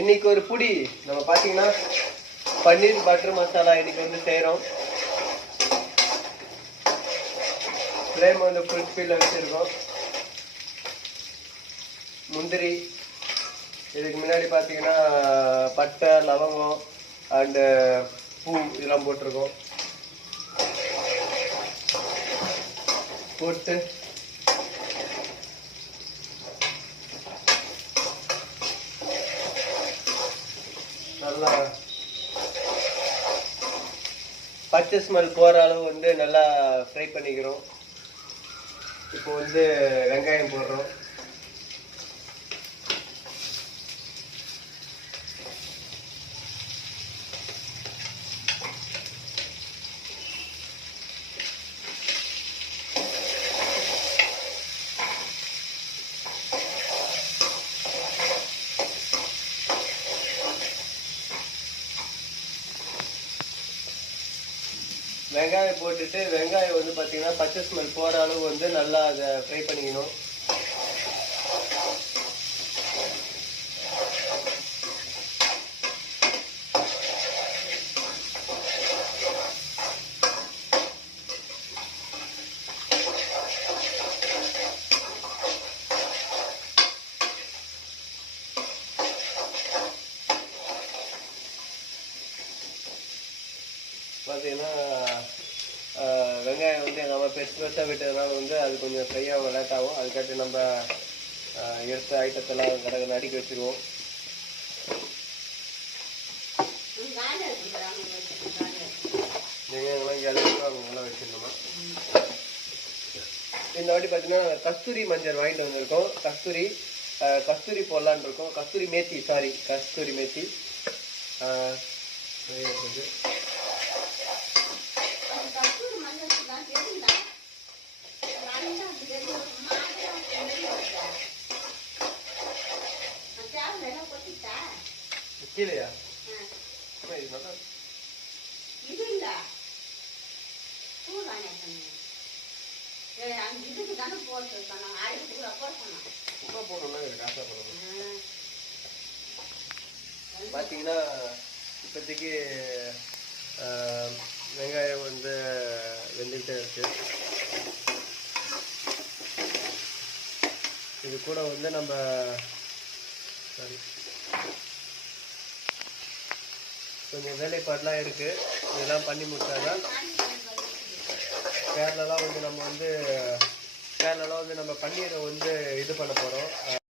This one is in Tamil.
இன்னைக்கு ஒரு புடி நம்ம பார்த்தீங்கன்னா பன்னீர் பட்டர் மசாலா இன்னைக்கு வந்து செய்கிறோம். ஃப்ளேம் வந்து ஃபுல் ஸ்பீடில் வச்சுருக்கோம். முந்திரி இதுக்கு முன்னாடி பார்த்தீங்கன்னா பட்டை லவங்கம் அண்டு பூ இதெல்லாம் போட்டிருக்கோம். போட்டு நல்லா பச்சை ஸ்மெல் போகிற அளவு வந்து நல்லா ஃப்ரை பண்ணிக்கிறோம். இப்போ வந்து வெங்காயம் போடுறோம். வெங்காயம் போட்டுட்டு வெங்காயம் வந்து பார்த்தீங்கன்னா பச்சை ஸ்மெல் போகிற அளவு வந்து நல்லா அதை ஃப்ரை பண்ணிக்கணும். பார்த்தீங்கன்னா வெங்காயம் வந்து எங்கள் அம்மா பெருசு பெருசாக விட்டதுனால வந்து அது கொஞ்சம் ஃப்ரையாக லேட் ஆகும். அதுக்காட்டி நம்ம எடுத்த ஐட்டத்தெல்லாம் கடை அடுக்கி வச்சுருவோம். வெங்காயம்லாம் இங்கே அவங்கெல்லாம் வச்சுருந்தோமா. இந்த வாட்டி பார்த்தீங்கன்னா கஸ்தூரி மஞ்சள் வாங்கிட்டு வந்திருக்கோம். கஸ்தூரி போடலான் இருக்கோம். கஸ்தூரி மேத்தி கீழையா பார்த்தீங்கன்னா இப்போதைக்கு வெங்காயம் வந்து வெந்துக்கிட்டே இருக்கு. இது கூட வந்து நம்ம கொஞ்சம் வேலைப்பாடெலாம் இருக்குது. இதெல்லாம் பண்ணி முடிச்சாதான் கேரளாலாம் வந்து நம்ம பன்னீரை வந்து இது பண்ண போகிறோம்.